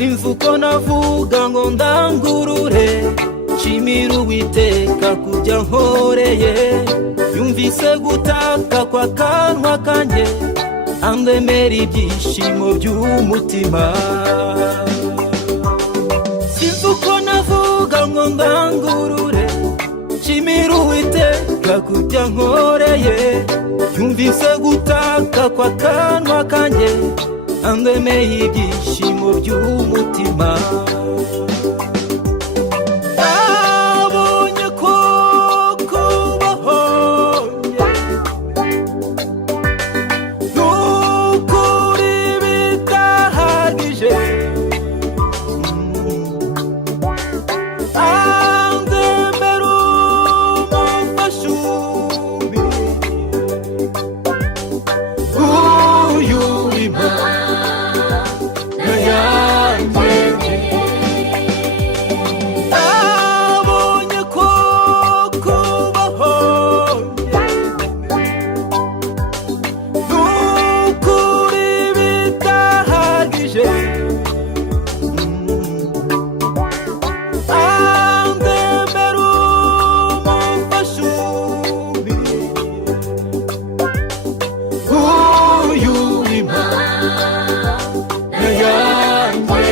sinzi uko navuga ngo ndangurure nshimira Uwiteka kubyo ankoreye. Yumvise gutaka kwa kanwa kanjye, andemera ibyishimo by'umutima. Sinzi uko navuga ngo ndangurure nshimira Uwiteka kubyo ankoreye. Yumvise gutaka kwa kanwa kanjye, andemeye ibyishimo by'umutima. Nabonye ko kubahoye n'ukuri bitahagije, andemera umufashubi uyu Imana yanjye. Nabonye ko kubahoye n'ukuri bitahagije, andemera umufashubi uyu Imana yanjye.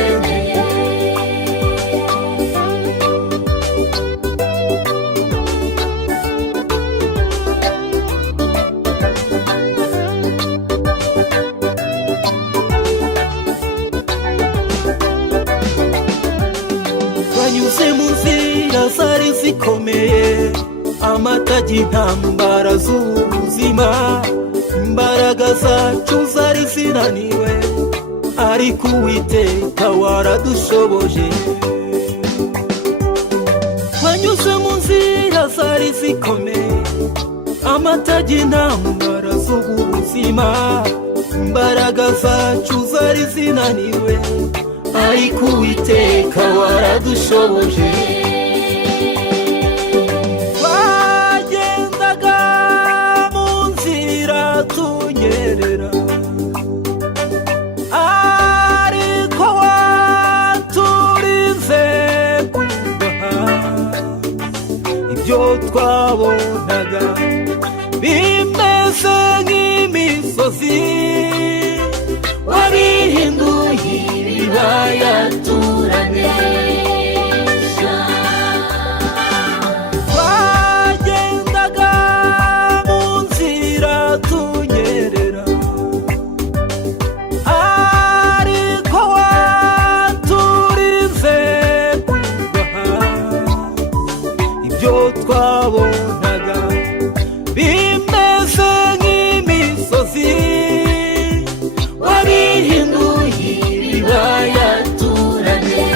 Twanyuze mu nzira zari zikomeye, amatage intambara z'ubuzima, imbaraga zacu zari zinaniwe, ariko Uwiteka waradushoboje. Twanyuze mu nzira zari zikomeye, amatage intambara z'ubuzima, imbaraga zacu zari zinaniwe, ariko Uwiteka waradushoboje. Twagendaga mu nzira tunyerera, ariko waturinze kugwa. Ibyo twabonaga bimeze nk'imisozi, wabihinduye ibibaya turanesha. Twagendaga mu nzira tunyerera, ariko waturinze kugwa. Ibyo twabonaga bimeze nk'imisozi, wabihinduye ibibaya turanesha.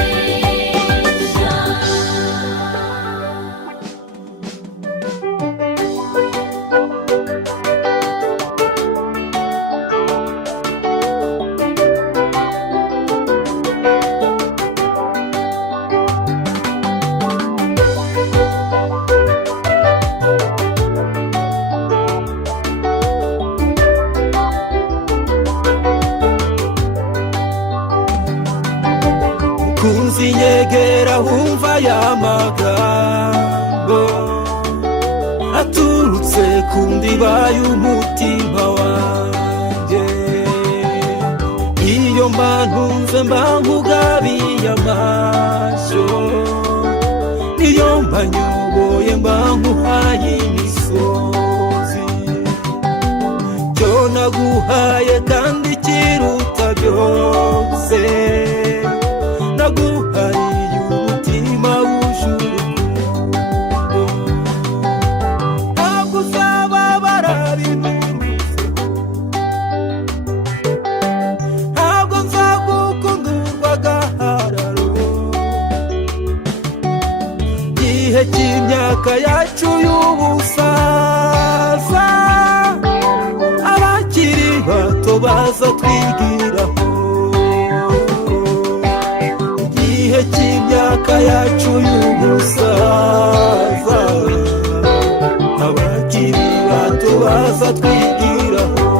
Kunzinyegera wumva ya magambo aturutse ku ndiba y'umutima wanjye. Iyo mba ntunze mba nkugabiye amaso, niyo mba nyoboye mba nkuhaye imisozi. Cyo naguhaye kandi kiruta byose, naguhaye umutima w'urukundo. Ntabwo uzababara binuruze, ntabwo nzagukunda urw'agahararo. Igihe cy'imyaka yacu y'ubusaza, abakiri bato baza twigiraho. Igihe cy'imyaka yacu y'ubusaza, abakiri bato baza twigiraho.